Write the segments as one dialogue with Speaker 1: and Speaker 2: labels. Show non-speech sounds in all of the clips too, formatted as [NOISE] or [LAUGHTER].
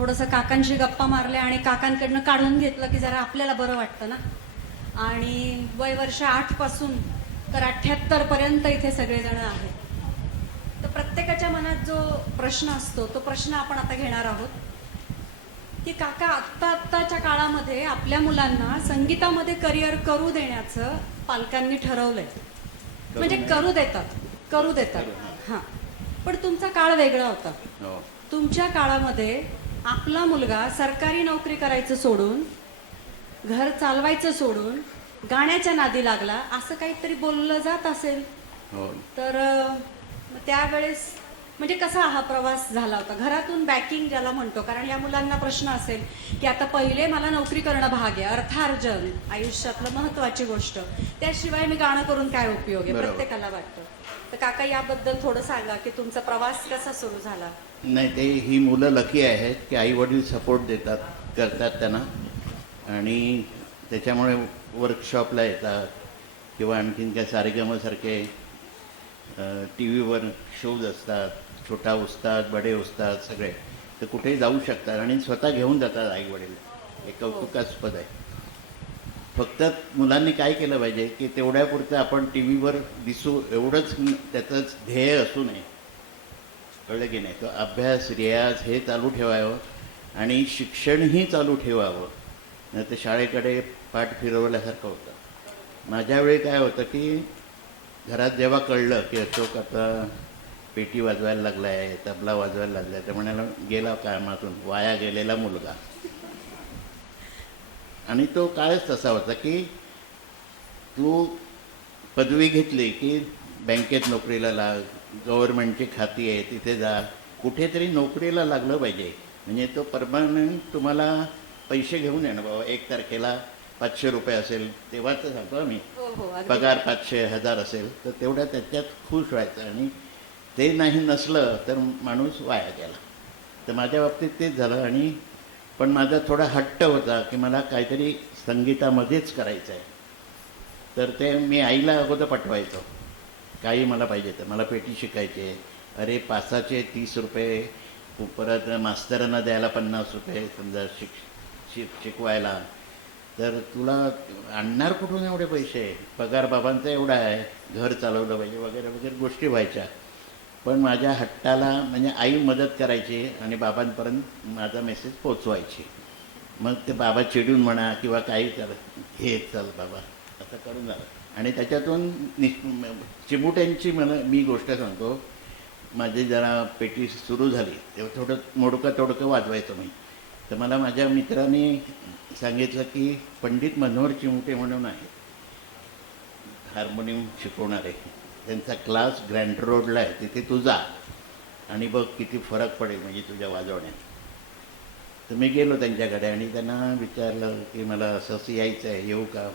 Speaker 1: थोडंसं काकांशी गप्पा मारल्या आणि काकांकडनं काढून घेतलं की जरा आपल्याला बरं वाटतं ना. आणि वय वर्ष आठपासून तर अठ्ठ्याहत्तर पर्यंत इथे सगळेजण आहेत. तर प्रत्येकाच्या मनात जो प्रश्न असतो तो प्रश्न आपण आता घेणार आहोत. की काका आत्ता आत्ताच्या काळामध्ये आपल्या मुलांना संगीतामध्ये करिअर करू देण्याचं पालकांनी ठरवलंय. म्हणजे. करू देतात करू देतात. हां. पण तुमचा काळ वेगळा होता.
Speaker 2: हो.
Speaker 1: तुमच्या काळामध्ये आपला मुलगा सरकारी नोकरी करायचं सोडून घर चालवायचं सोडून गाण्याच्या नादी लागला असं काहीतरी बोललं जात असेल.
Speaker 2: हो.
Speaker 1: तर त्यावेळेस म्हणजे कसा हा प्रवास झाला होता? घरातून बॅकिंग ज्याला म्हणतो कारण या मुलांना प्रश्न असेल की आता पहिले मला नोकरी करणं भाग आहे अर्थार्जन आयुष्यातलं महत्वाची गोष्ट. त्याशिवाय मी गाणं करून काय उपयोग आहे. प्रत्येकाला वाटतं. तर काका याबद्दल थोडं सांगा की तुमचा प्रवास कसा सुरू झाला?
Speaker 2: नाही ते ही मुलं लकी आहेत की आई वडील सपोर्ट देतात करतात त्यांना. आणि त्याच्यामुळे वर्कशॉपला येतात किंवा आणखीन काय सारेगमसारखे टी व्हीवर शोज असतात छोटा उस्ताद बडे उस्ताद सगळे. तर कुठेही जाऊ शकतात आणि स्वतः घेऊन जातात आई वडील हे कौतुकास्पद आहे. फक्त मुलांनी काय केलं पाहिजे की तेवढ्यापुरतं आपण टी व्हीवर दिसू एवढंच त्याचंच ध्येय असू नये. कळलं की नाही? तो अभ्यास रियाज हे चालू ठेवावं आणि शिक्षणही चालू ठेवावं. नाही तर शाळेकडे पाठ फिरवल्यासारखं होतं. माझ्या वेळी काय होतं की घरात जेव्हा कळलं की अशोक आता पेटी वाजवायला लागला आहे तबला वाजवायला लागला आहे तर म्हणाला गेला कामातून वाया गेलेला मुलगा. आणि तो काळच तसा होता की तू पदवी घेतली की बँकेत नोकरीला लाग गव्हर्नमेंटची खाती आहे तिथे जा. कुठेतरी नोकरीला लागलं पाहिजे. म्हणजे तो परमनंट तुम्हाला पैसे घेऊन येणं बाबा. एक तारखेला पाचशे रुपये असेल तेव्हाच सांगतो आम्ही.
Speaker 1: हो हो.
Speaker 2: पगार पाचशे हजार असेल तर तेवढ्या त्याच्यात खुश व्हायचं. आणि ते नाही नसलं तर माणूस वाया गेला. तर माझ्या बाबतीत तेच झालं. आणि पण माझा थोडा हट्ट होता की मला काहीतरी संगीतामध्येच करायचं आहे तर ते मी आईला अगोदर पाठवायचो. काही मला पाहिजे तर मला पेटी शिकायची. आहे अरे पासाचे तीस रुपये परत मास्तरांना द्यायला पन्नास रुपये समजा शिक शिक शिकवायला. तर तुला आणणार कुठून एवढे पैसे? पगार बाबांचा एवढा आहे. घर चालवलं पाहिजे वगैरे वगैरे गोष्टी व्हायच्या. पण माझ्या हट्टाला म्हणजे आई मदत करायची आणि बाबांपर्यंत माझा मेसेज पोचवायची मग ते बाबा चिडून म्हणा किंवा काही कर हे चल बाबा असं करून झालं. आणि त्याच्यातून निश चिमुट्यांची मला मी गोष्ट सांगतो माझी जरा पेटी सुरू झाली. तेव्हा थोडं मोडकं तोडकं वाजवायचं मी. तर मला माझ्या मित्राने सांगितलं की पंडित मनोहर चिमुटे म्हणून आहे. हार्मोनियम शिकवणारे. त्यांचा क्लास ग्रँड रोडला आहे तिथे तू जा. आणि बघ किती फरक पडेल म्हणजे तुझ्या वाजवण्यात. तर मी गेलो त्यांच्याकडे आणि त्यांना विचारलं की मला असं असं यायचं आहे येऊ का?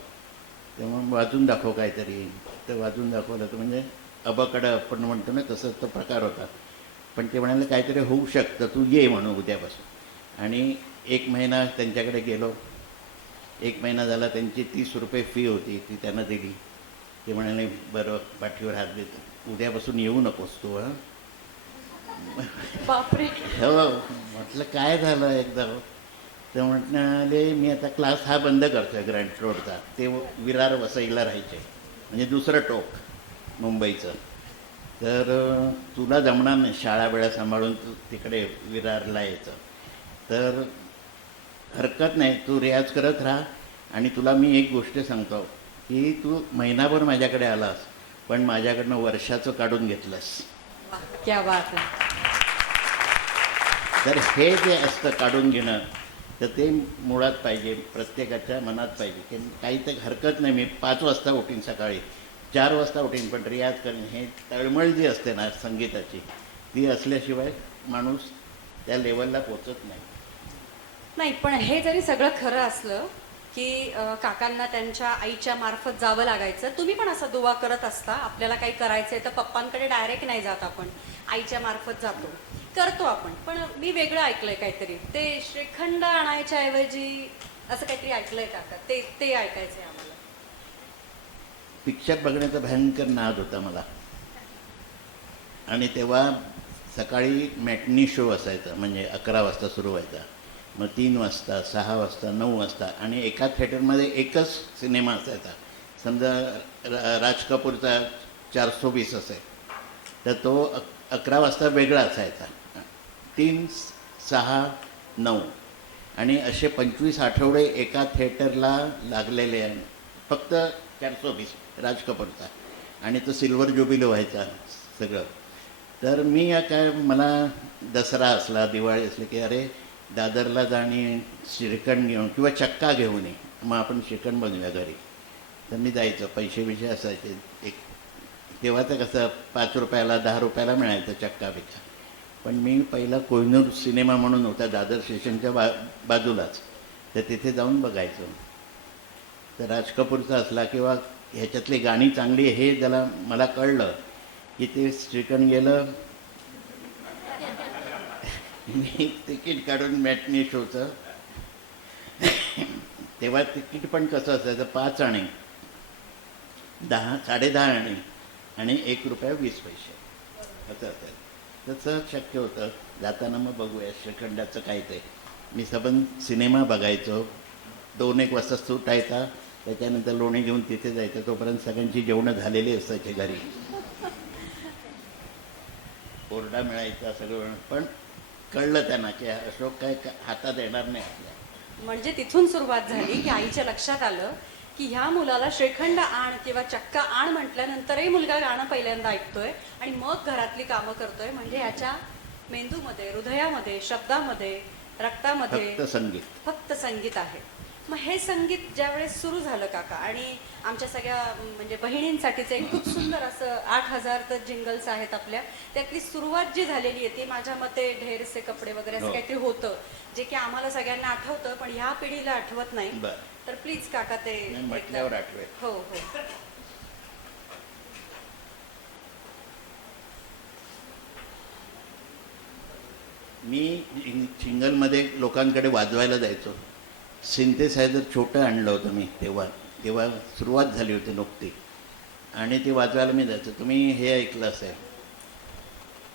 Speaker 2: तेव्हा वाजून दाखव काहीतरी. तर वाजून दाखवलं तर म्हणजे अबकडं आपण म्हणतो ना तसं तो प्रकार होता. पण ते म्हणाले काहीतरी होऊ शकतं तू ये म्हणून उद्यापासून. आणि एक महिना त्यांच्याकडे गेलो. एक महिना झाला त्यांची तीस रुपये फी होती ती त्यांना दिली. ते म्हणाले बरं पाठीवर हात देतो. उद्यापासून येऊ नकोस तू हां?
Speaker 1: बापरे.
Speaker 2: हो म्हटलं काय झालं एकदा? तर म्हटले मी आता क्लास हा बंद करतोय ग्रँड रोडचा ते विरार वसईला राहायचे. म्हणजे दुसरं टोक मुंबईचं. तर तुला जमणार नाही शाळा वेळा सांभाळून तू तिकडे विरारला यायचं. तर हरकत नाही तू रियाज करत राहा आणि तुला मी एक गोष्ट सांगतो. की तू महिनाभर माझ्याकडे आलास पण माझ्याकडनं वर्षाचं काढून घेतलंस.
Speaker 1: क्या बात
Speaker 2: तर हे जे असतं काढून घेणं तर ते मुळात पाहिजे प्रत्येकाच्या मनात पाहिजे. काही तर हरकत नाही मी पाच वाजता उठीन सकाळी चार वाजता उठीन पण रियाज करेन. हे तळमळ जी असते ना संगीताची ती असल्याशिवाय माणूस त्या लेवलला पोचत नाही.
Speaker 1: नाही पण हे जरी सगळं खरं असलं की काकांना त्यांच्या आईच्या मार्फत जावं लागायचं. तुम्ही पण असा दुवा करत असता. आपल्याला काही करायचं आहे तर पप्पांकडे डायरेक्ट नाही जात आपण. आईच्या मार्फत जातो. करतो आपण. पण मी वेगळं ऐकलंय काहीतरी. ते श्रीखंड आणायच्या ऐवजी असं काहीतरी ऐकलंय काका ते ते ऐकायचंय आम्हाला.
Speaker 2: पिक्चर बघण्याचा भयंकर नाद होता मला. आणि तेव्हा सकाळी मॅटनी शो असायचा. म्हणजे अकरा वाजता सुरू व्हायचा. मग तीन वाजता सहा वाजता नऊ वाजता आणि एका थिएटरमध्ये एकच सिनेमा असायचा. समजा रा राज कपूरचा चारसो वीस असेल तर तो अक अकरा वाजता वेगळा असायचा. तीन सहा नऊ. आणि असे पंचवीस आठवडे एका थिएटरला लागलेले आहे. फक्त चारसो वीस राज कपूरचा. आणि तो सिल्वर जुबिलो व्हायचा सगळं. तर मी या काय मला दसरा असला दिवाळी असली की अरे दादरला जाणे श्रीखंड घेऊन किंवा चक्का घेऊन ये मग आपण श्रीखंड बनवूया घरी. तर मी जायचं पैसे बिशे असायचे. एक तेव्हा तर कसं पाच रुपयाला दहा रुपयाला मिळायचं चक्कापेक्षा. पण मी पहिला कोहिनूर सिनेमा म्हणून होता दादर स्टेशनच्या बा बाजूलाच. तर तिथे जाऊन बघायचो. तर राज कपूरचा असला किंवा ह्याच्यातली गाणी चांगली आहे हे ज्याला मला कळलं की ते श्रीखंड गेलं मी तिकीट काढून मॅटनी शोचं तेव्हा तिकीट पण कसं असायचं पाच आणे दहा साडेदहा आणे आणि एक रुपया वीस पैसे. असं असायचं. तसं शक्य होतं. जाताना मग बघूया श्रीखंडाचं काय ते. मी सबन सिनेमा बघायचो. दोन एक वाजता सुटायचा त्याच्यानंतर लोणी घेऊन तिथे जायचं. तोपर्यंत सगळ्यांची जेवणं झालेली असायची घरी. ओरडा मिळायचा सगळं. पण कळलं त्यांना की अशोक काय हातात येणार नाही आपल्या.
Speaker 1: म्हणजे तिथून सुरुवात झाली की आईच्या लक्षात आलं की ह्या मुलाला श्रीखंड आण किंवा चक्का आण म्हटल्यानंतरही मुलगा गाणं पहिल्यांदा ऐकतोय आणि मग घरातली कामं करतोय. म्हणजे ह्याच्या मेंदूमध्ये हृदयामध्ये शब्दामध्ये रक्तामध्ये
Speaker 2: फक्त संगीत.
Speaker 1: फक्त संगीत आहे. मग हे संगीत ज्यावेळेस सुरू झालं काका आणि आमच्या सगळ्या म्हणजे बहिणींसाठीचं एक खूप सुंदर असं आठ हजार तर जिंगल्स आहेत आपल्या त्यातली सुरुवात जी झालेली आहे ती माझ्या मते ढेरसे कपडे वगैरे असं
Speaker 2: हो.
Speaker 1: काहीतरी होतं जे की आम्हाला सगळ्यांना आठवतं पण ह्या पिढीला आठवत नाही तर प्लीज काका ते
Speaker 2: म्हटल्यावर आठवेल.
Speaker 1: हो हो
Speaker 2: मी सिंगलमध्ये लोकांकडे वाजवायला जायचो सिंथेसायझर छोटं आणलं होतं मी तेव्हा तेव्हा सुरुवात झाली होती नुकती आणि ते वाजवायला मी जायचं तुम्ही हे ऐकलं असेल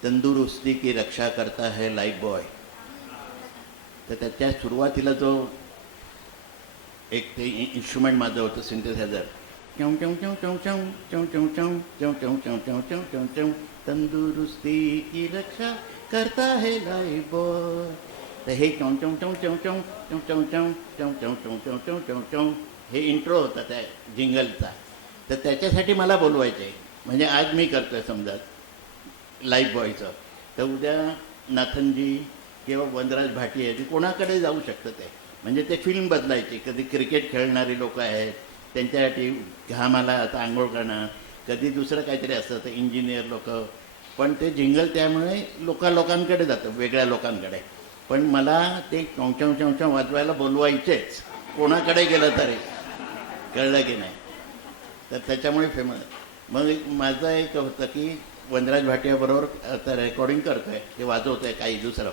Speaker 2: तंदुरुस्ती की रक्षा करता है लाईफ बॉय तर त्याच्या सुरुवातीला जो एक ते इन्स्ट्रुमेंट माझं होतं सिंथेसायझर चौ चौ चौ चौ चव चौ चव चौ चौ चौ चौ चौ चौ चौ चौ तंदुरुस्ती की रक्षा करता है लाईफ बॉय तर हे चौ चौ चौ चौ चौ चौ चौ चौ चौ चौ चौ चौ चौ चौ चौ हे इंट्रो होता त्या जिंगलचा तर त्याच्यासाठी मला बोलवायचे म्हणजे आज मी करतो आहे समजा लाईफ बॉयचं तर उद्या नाथनजी किंवा वनराज भाटी भाटिया कोणाकडे जाऊ शकतं ते म्हणजे ते फिल्म बदलायची कधी क्रिकेट खेळणारी लोक आहेत त्यांच्यासाठी घामाला आता आंघोळ करणं कधी दुसरं काहीतरी असतं तर इंजिनियर लोक पण ते जिंगल त्यामुळे लोका लोकांकडे जातं वेगळ्या लोकांकडे पण मला ते चौचौ चौचौ वाजवायला बोलवायचेच. कोणाकडे गेलं तरी. कळलं की नाही. तर त्याच्यामुळे फेमस. मग माझं एक होतं की वनराज भाटियाबरोबर आता रेकॉर्डिंग करतो आहे ते वाजवतो आहे काही दुसरं.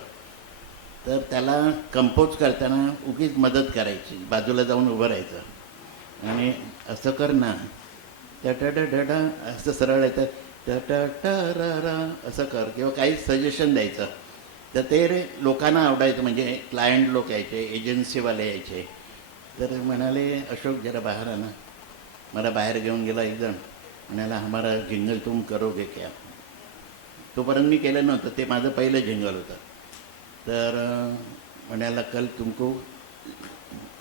Speaker 2: तर त्याला कंपोज करताना उगीच मदत करायची. बाजूला जाऊन उभं राहायचं. आणि असं कर ना. टटडडडा असं सरळ येतं. टटटररा असं कर. किंवा काही सजेशन द्यायचं. तर ते लोकांना आवडायचं म्हणजे क्लायंट लोक यायचे एजन्सीवाले यायचे. तर म्हणाले अशोक जरा बाहेर आना मला बाहेर घेऊन गेला एकजण. म्हणाला हमारा जिंगल तुम करोगे क्या? तोपर्यंत मी केलं नव्हतं. ते माझं पहिलं जिंगल होतं. तर म्हणाला कल तुमको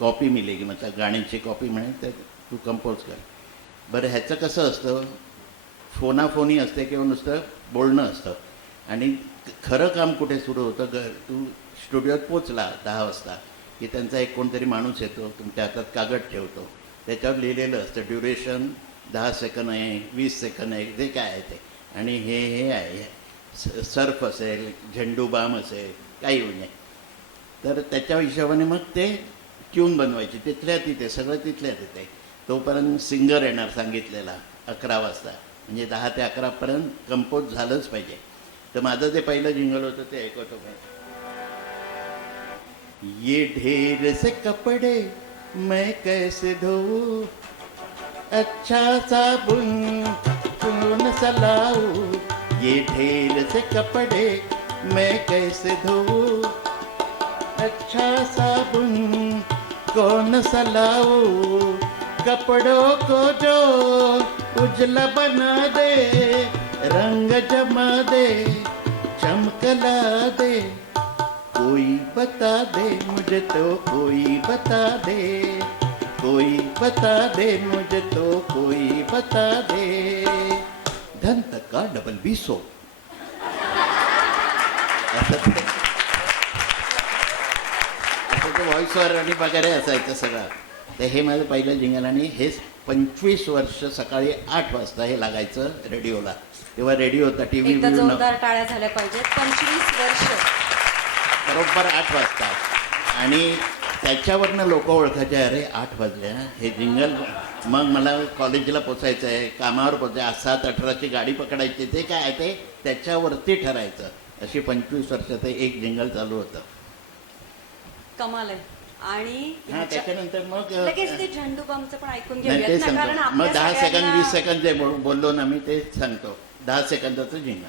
Speaker 2: कॉपी मिलेगी. मतलब गाण्याची कॉपी मिळेल तर तू कंपोज कर. बरं ह्याचं कसं असतं? फोनाफोनी असते किंवा नुसतं बोलणं असतं. आणि खरं काम कुठे सुरू होतं? ग तू स्टुडिओत पोचला दहा वाजता की त्यांचा एक कोणतरी माणूस येतो तुमच्या हातात कागद ठेवतो. त्याच्यावर लिहिलेलं असतं ड्युरेशन दहा सेकंद आहे वीस सेकंद आहे जे काय आहे ते. आणि हे हे आहे. स- सर्फ असेल झेंडू बाम असेल काही म्हणजे तर त्याच्या हिशोबाने मग ते ट्यून बनवायची. तिथल्या तिथे सगळं तिथल्या तिथे. तोपर्यंत सिंगर येणार सांगितलेला अकरा वाजता. म्हणजे दहा ते अकरापर्यंत कंपोज झालंच पाहिजे. तर माझं जे पहिलं जिंगल होतं ते ऐकवतो ये ढेर से कपड़े मैं कैसे धोऊं? अच्छा साबुन कौन सा लाऊं ये ढेर से कपड़े मैं कैसे धोऊं? अच्छा साबुन कौन सलाऊ? लाऊं कपड़ों को जो उजला बना दे, रंग जमा दे। चमकला दे कोई बता दे मुझे तो कोई बता दे कोई बता दे मुझे तो कोई बता दे। धन का डबल बी सो। असं ते व्हॉइसवर आणि वगैरे असायचं सगळं. तर हे माझं पहिलं जिंगल आणि हे पंचवीस वर्ष सकाळी आठ वाजता हे लागायचं रेडिओला तेव्हा रेडिओ होता टी व्ही
Speaker 1: जोरदार टाळ्या झाल्या पाहिजेत. पंचवीस वर्ष.
Speaker 2: बरोबर आठ वाजता. आणि त्याच्यावरनं लोक ओळखायचे अरे आठ वाजल्या हे. जिंगल मग मला कॉलेजला पोचायचं आहे कामावर पोचायचं सात अठराची गाडी पकडायची ते काय ते त्याच्यावरती ठरायचं. अशी पंचवीस वर्ष ते एक जिंगल चालू होतं.
Speaker 1: कमाल आहे. आणि
Speaker 2: हा त्याच्यानंतर मग
Speaker 1: लगेच ते झेंडू बमचं पण ऐकून घेऊयात कारण
Speaker 2: मग दहा सेकंद वीस सेकंद जे बोल- बोललो ना मी ते सांगतो. दहा सेकंदाचं जिंगल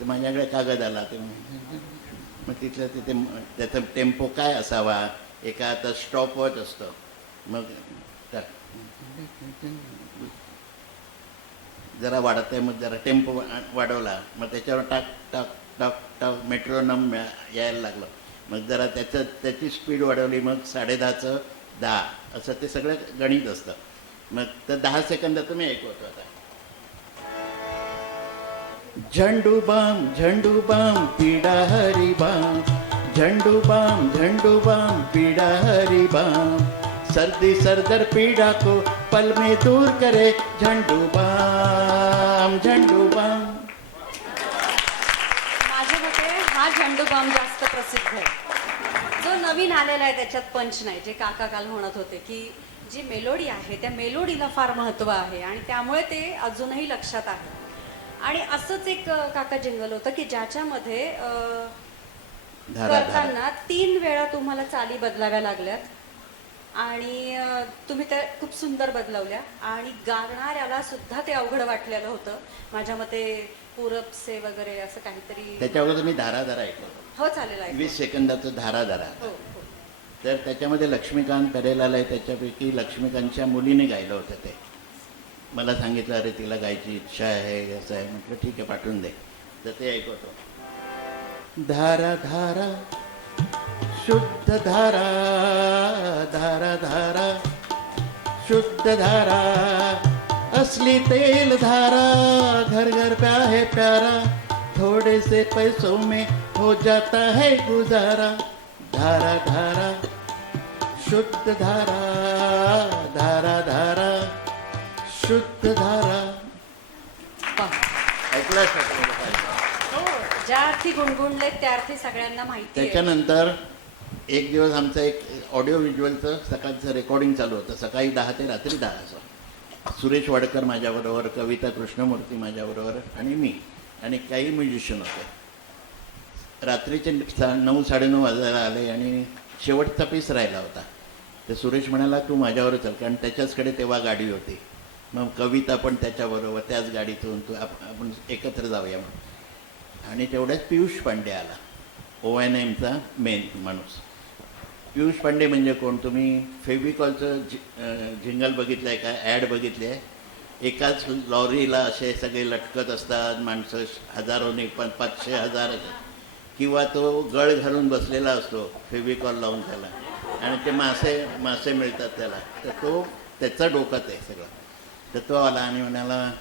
Speaker 2: तर माझ्याकडे कागद आला ते मग तिथलं तिथे त्याचा टेम्पो काय असावा? एका आता स्टॉपवॉच असतं. मग जरा वाढत आहे मग जरा टेम्पो वा- वाढवला. मग त्याच्यावर टाक टाक टाक टाक मेट्रोनम यायला लागलं. मग जरा त्याचं त्याची स्पीड वाढवली मग साडेदहाचं दहा. असं ते सगळं गणित असतं. मग तर दहा सेकंदाचं मी ऐकवतो आता. झंडू बाम झंडू बाम पिडा Hari balm Zandu balm Zandu balm पिडा हरी बाम सर्दी सरदर पीड़ा को पल में दूर करे झंडू बाम झंडू बाम
Speaker 1: माझ्या मते हा झंडू बाम जास्त प्रसिद्ध आहे. जो नवीन आलेला आहे त्याच्यात पंच नाही. जे काका काल म्हणत होते की जी मेलोडी आहे त्या मेलोडीला फार महत्त्व आहे आणि त्यामुळे ते अजूनही लक्षात आहे. आणि असंच एक काका जिंगल होतं की ज्याच्यामध्ये करताना तीन वेळा तुम्हाला चाली बदलाव्या लागल्यात आणि तुम्ही त्या खूप सुंदर बदलवल्या आणि गाणाऱ्याला सुद्धा ते अवघड वाटलेलं होतं. माझ्या मते पूरबसे वगैरे असं काहीतरी
Speaker 2: त्याच्या अगोदर मी धारा धारा ऐकवतो
Speaker 1: हो चालेल आहे
Speaker 2: वीस सेकंदाचं धारा धारा.
Speaker 1: हो हो.
Speaker 2: तर त्याच्यामध्ये लक्ष्मीकांत आहे त्याच्यापैकी लक्ष्मीकांतच्या मुलीने गायलं होतं ते. मला सांगितलं अरे तिला गायची इच्छा आहे असं आहे. म्हटलं ठीक आहे पाठवून दे. तर ते ऐकवतो. धारा धारा शुद्ध धारा धारा धारा शुद्ध धारा असली तेल धारा घर घर प्या है प्यारा थोड़े से पैसों में हो जाता है गुजारा। धारा धारा शुद्ध धारा धारा धारा शुद्ध धारा.
Speaker 1: हो ज्या अर्थी गुणगुणले त्या अर्थी सगळ्यांना माहिती आहे.
Speaker 2: त्याच्यानंतर एक दिवस आमचं एक ऑडिओ व्हिज्युअलचं सकाळचं रेकॉर्डिंग चालू होतं. सकाळी दहा ते रात्री दहा असं सुरेश वाडकर माझ्याबरोबर कविता कृष्णमूर्ती माझ्याबरोबर आणि मी आणि काही म्युझिशियन होते. रात्रीचे सा- नऊ साडेनऊ वाजायला आले आणि शेवटचा पीस राहिला होता. तर सुरेश म्हणाला तू माझ्यावर चल. कारण त्याच्याचकडे तेव्हा गाडी होती. मग कविता पण त्याच्याबरोबर त्याच गाडीतून तू आप- आपण एकत्र जाऊया म्हणून आणि तेवढ्याच पियुष पांडे आला. ओ एन एमचा मेन माणूस. पियुष पांडे म्हणजे कोण? तुम्ही फेविकॉलचं झि झिंगल बघितलं आहे का? ॲड बघितली आहे एकाच लॉरीला असे सगळे लटकत असतात माणसं हजारोने पण पाचशे हजार किंवा तो गळ घालून बसलेला असतो फेविकॉल लावून त्याला. आणि ते मासे मासे मिळतात त्याला. तर तो त्याचा डोकत आहे सगळं. तर तो आला आणि म्हणाला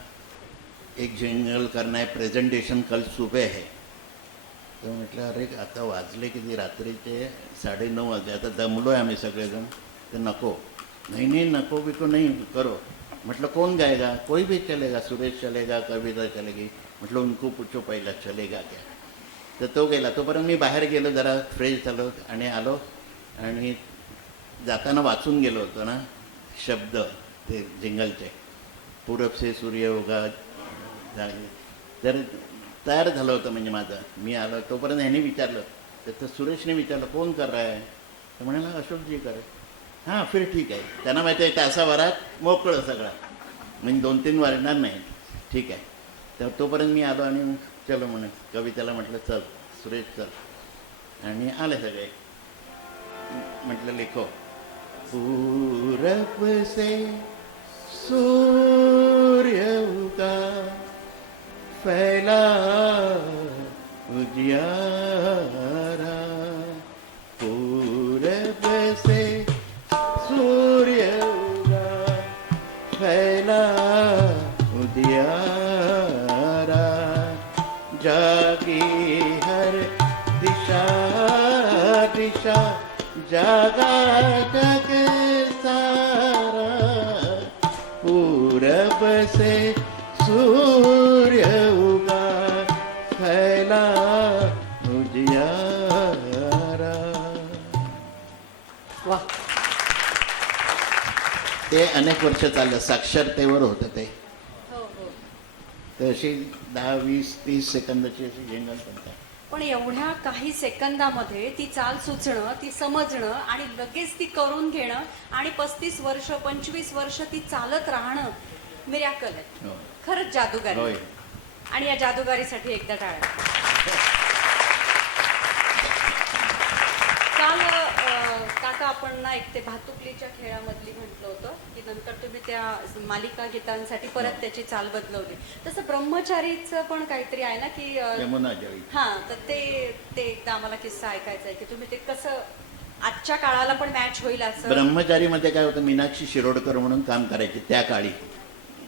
Speaker 2: एक जिंगल करणं आहे प्रेझेंटेशन कल सुबह है. तर म्हटलं अरे आता वाजले किती? रात्रीचे साडेनऊ वाजले. आता दमलो आहे आम्ही सगळेजण. तर नको. नाही नाही नको बिको नाही करो. म्हटलं कोण गायगा? कोई भी चलेगा? सुरेश चलेगा कविता चलेगी? म्हटलं उनको पूछो पहिला चलेगा क्या? तर तो गेला. तोपर्यंत मी बाहेर गेलो जरा फ्रेश झालो आणि आलो. आणि जाताना वाचून गेलो होतो ना शब्द ते जिंगलचे पूरब से सूर्य उगा तर तयार झालं होतं म्हणजे माझं. मी आलो तोपर्यंत ह्याने विचारलं. तर तर सुरेशने विचारलं कोण कर रहा आहे तर म्हणाला अशोकजी करे हां. फिर ठीक आहे. त्यांना माहिती आहे तासा वरात मोकळं सगळं. म्हणजे दोन तीन वारणार नाही. ठीक आहे. तर तोपर्यंत मी आलो आणि चलो म्हणे. कवितेला म्हटलं चल सुरेश चल. आणि आले सगळे. म्हटलं लिखो. पूरब से सूर्य उदा फैला उजियारा। पूरब से सूर्य उदा फैला उदियारा जागी हर दिशा दिशा जागा पूरब से सूर्य उगा फैला उजियारा
Speaker 1: वा
Speaker 2: ते अनेक वर्ष चाललं साक्षरतेवर होतं ते.
Speaker 1: हो हो.
Speaker 2: तर अशी दहा वीस तीस सेकंदाची अशी जिंगल
Speaker 1: पण एवढ्या काही सेकंदामध्ये ती चाल सुचणं ती समजणं आणि लगेच ती करून घेणं आणि पस्तीस वर्ष पंचवीस वर्ष ती चालत राहणं मिरॅकल आहे
Speaker 2: हो
Speaker 1: खरंच जादूगारी. आणि या जादूगारीसाठी एकदा टाळ्या काल अं, काका आपण ना एक ते भातुकलीच्या खेळामधली म्हटलं होतं की नंतर तुम्ही त्या मालिका गीतांसाठी परत त्याची चाल बदलवली. तसं ब्रह्मचारीचं पण काहीतरी आहे ना की अं, हा तर ते ते एकदा आम्हाला किस्सा ऐकायचा आहे की तुम्ही ते कसं आजच्या काळाला पण मॅच होईल असं?
Speaker 2: ब्रह्मचारीमध्ये काय होतं मीनाक्षी शिरोडकर म्हणून काम करायचे त्या काळी.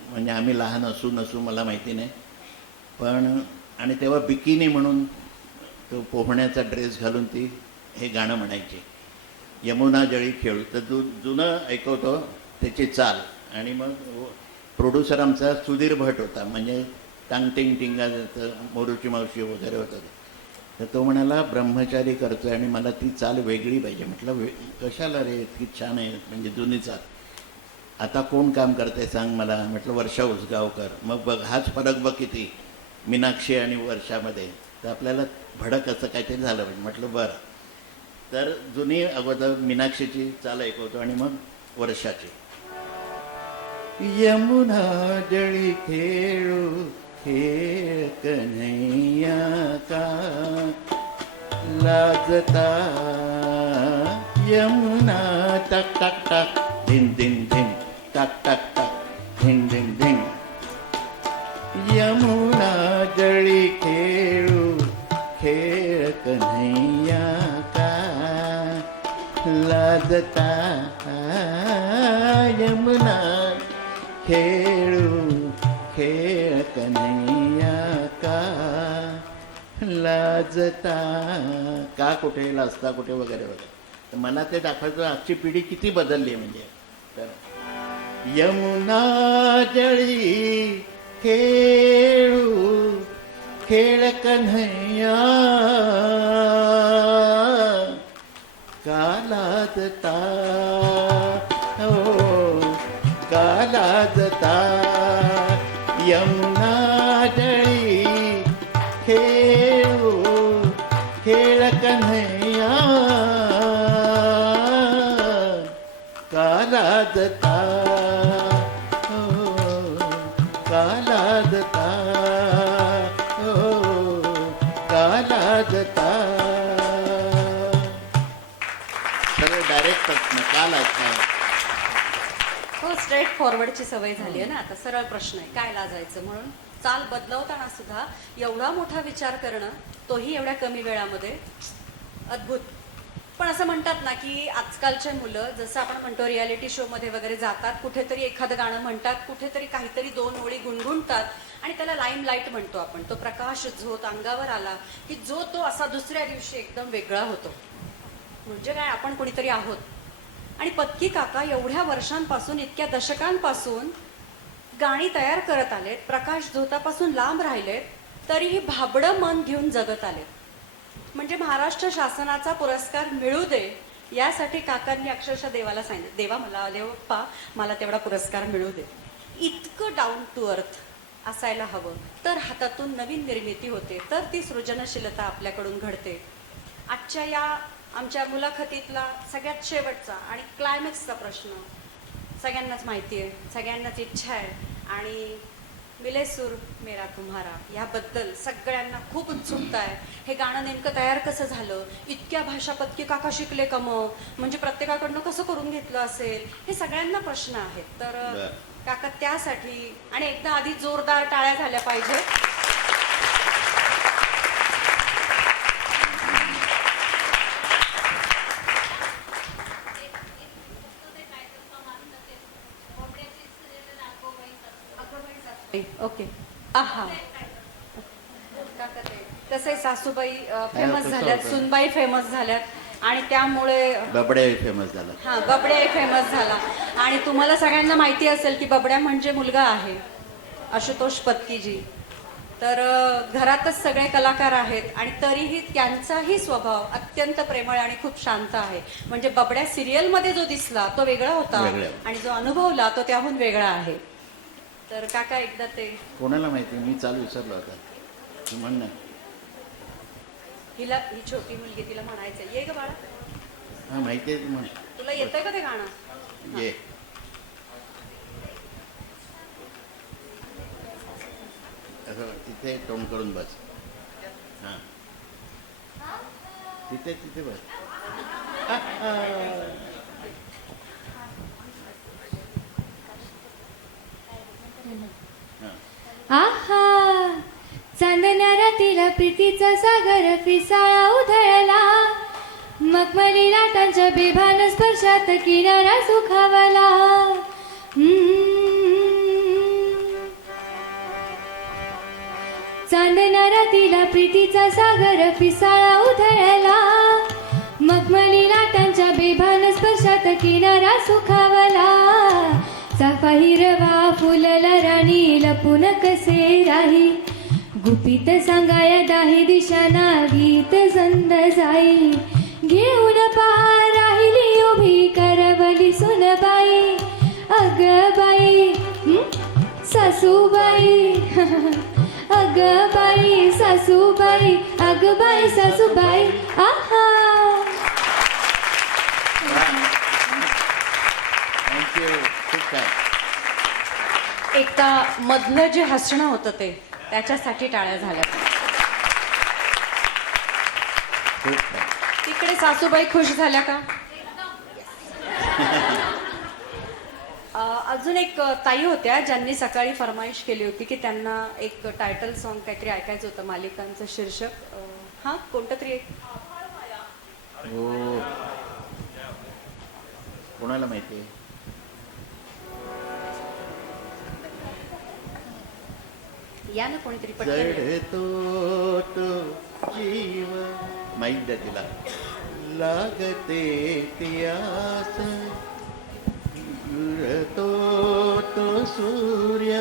Speaker 2: म्हणजे आम्ही लहान असू नसू मला माहिती नाही. पण आणि तेव्हा बिकिनी म्हणून तो पोहण्याचा ड्रेस घालून ती हे गाणं म्हणायची. यमुना जळी खेळू. तर जु जुनं ऐकवतो त्याची चाल. आणि मग प्रोड्युसर आमचा सुधीर भट होता. म्हणजे टांगटिंग टिंगा मोरूची मावशी वगैरे होतं. तर तो म्हणाला ब्रह्मचारी करतोय आणि मला ती चाल वेगळी पाहिजे. म्हटलं वे कशाला रे? इतकी छान आहे. म्हणजे जुनी चाल. आता कोण काम करते सांग मला. म्हटलं वर्षा उसगावकर. मग बघ हाच फरक बघ किती. मीनाक्षी आणि वर्षामध्ये. तर आपल्याला भडक असं काहीतरी झालं पाहिजे. म्हटलं बरं. तर जुनी अगोदर मीनाक्षीची चाल ऐकवतो आणि मग वर्षाची. यमुना जळी खेळू खेळ कन्हैया का? लाजता यमुना टक टक टक. दिन दिन धिन टक टक टक धिन धिन धिन यमुना जळी खेळू खेळ कन्हैया का लाजता यमुना खेळू खेळ कन्हैया का लाजता का कुठे लाजता कुठे वगैरे वगैरे तर मला ते दाखवायचं आजची पिढी किती बदलली आहे म्हणजे. तर यमुना जळी खेळू खेळ कन्हैया. कालाजता हो कालाजता यमुना जळी
Speaker 1: फॉरवर्डची सवय झाली आहे ना? आता सरळ प्रश्न आहे काय लाजायचं म्हणून? चाल बदलवताना सुद्धा एवढा मोठा विचार करणं तोही एवढ्या कमी वेळामध्ये अद्भुत. पण असं म्हणतात ना की आजकालचे मुलं जसं आपण म्हणतो रियालिटी शोमध्ये वगैरे जातात कुठेतरी एखादं गाणं म्हणतात कुठेतरी काहीतरी दोन ओळी गुणगुणतात आणि त्याला लाईम लाइट म्हणतो आपण. तो प्रकाश झोत अंगावर आला की जो तो असा दुसऱ्या दिवशी एकदम वेगळा होतो. म्हणजे काय आपण कोणीतरी आहोत. आणि पत्की काका एवढ्या वर्षांपासून इतक्या दशकांपासून गाणी तयार करत आलेत. प्रकाश झोतापासून लांब राहिलेत तरीही भाबडं मन घेऊन जगत आलेत. म्हणजे महाराष्ट्र शासनाचा पुरस्कार मिळू दे यासाठी काकांनी अक्षरशः देवाला सांगितलं. देवा मला देवप्पा मला तेवढा पुरस्कार मिळू दे. इतकं डाऊन टू अर्थ असायला हवं. तर हातातून नवीन निर्मिती होते तर ती सृजनशीलता आपल्याकडून घडते. आजच्या या आमच्या मुलाखतीतला सगळ्यात शेवटचा आणि क्लायमॅक्सचा प्रश्न. सगळ्यांनाच माहिती आहे सगळ्यांनाच इच्छा आहे. आणि मिले सूर मेरा तुम्हारा याबद्दल सगळ्यांना खूप उत्सुकता आहे. हे गाणं नेमकं तयार कसं झालं? इतक्या भाषा पत्की काका शिकले का मग? म्हणजे प्रत्येकाकडनं कसं करून घेतलं असेल? हे सगळ्यांना प्रश्न आहेत. तर. काका त्यासाठी आणि एकदा आधी जोरदार टाळ्या झाल्या पाहिजे ओके. आहा. तसे सासूबाई फेमस झाल्यात. सुनबाई फेमस झाल्यात. आणि त्यामुळे
Speaker 2: बबडे फेमस झाला
Speaker 1: हा बबड्या फेमस झाला. आणि तुम्हाला सगळ्यांना माहिती असेल की बबड्या म्हणजे मुलगा आहे आशुतोष पत्कीजी. तर घरातच सगळे कलाकार आहेत आणि तरीही त्यांचाही स्वभाव अत्यंत प्रेमळ आणि खूप शांत आहे. म्हणजे बबड्या सिरियलमध्ये जो दिसला तो वेगळा होता. आणि जो अनुभवला तो त्याहून वेगळा आहे. तर काका एकदा ते.
Speaker 2: कोणाला माहिती? मी चालू विसरलो होता तू म्हण ना.
Speaker 1: हिला ही छोटी मुलगी तिला म्हणायचं ये ग बाळा.
Speaker 2: हा माहिती आहे तू म्हण.
Speaker 1: तुला येतंय का ते गाणं?
Speaker 2: ये. असं तिथे तोंड करून बस. हां. तिथे तिथे बस हां
Speaker 3: आहा चांदण्या रातीला प्रीतीचा सागर फिसाळा उधळला. मखमली लाटांच्या बेभान स्पर्शात किनारा सुखावला. हम्म. तिला रातीला प्रीतीचा सागर फिसाळा उधळला. मखमली लाटांच्या बेभान स्पर्शात किनारा सुखावला. चाफा हिरवा फुलला राणी लपून कसे राही? गुपित सांगाया दाही दिशाना गीत संद जाई. घेऊन पहा राहिली उभी करवली सुनबाई. अग बाई? सासूबाई [LAUGHS] अग बाई सासूबाई अग बाई सासूबाई आहा.
Speaker 1: एकदा मधलं जे हसणं होतं ते. त्याच्यासाठी टाळ्या झाल्या. तिकडे सासूबाई खुश झाल्या का? अ, अजून एक ताई होत्या ज्यांनी सकाळी फरमाईश केली होती की त्यांना एक टायटल सॉन्ग काहीतरी ऐकायचं होतं मालिकांचं शीर्षक. हा? कोणतं तरी एक?
Speaker 2: हो. कोणाला माहिती? आहे
Speaker 1: या ना कोणीतरी पटकन
Speaker 2: तो जीव माहीत द्या तिला. लागते त्यास तो सूर्य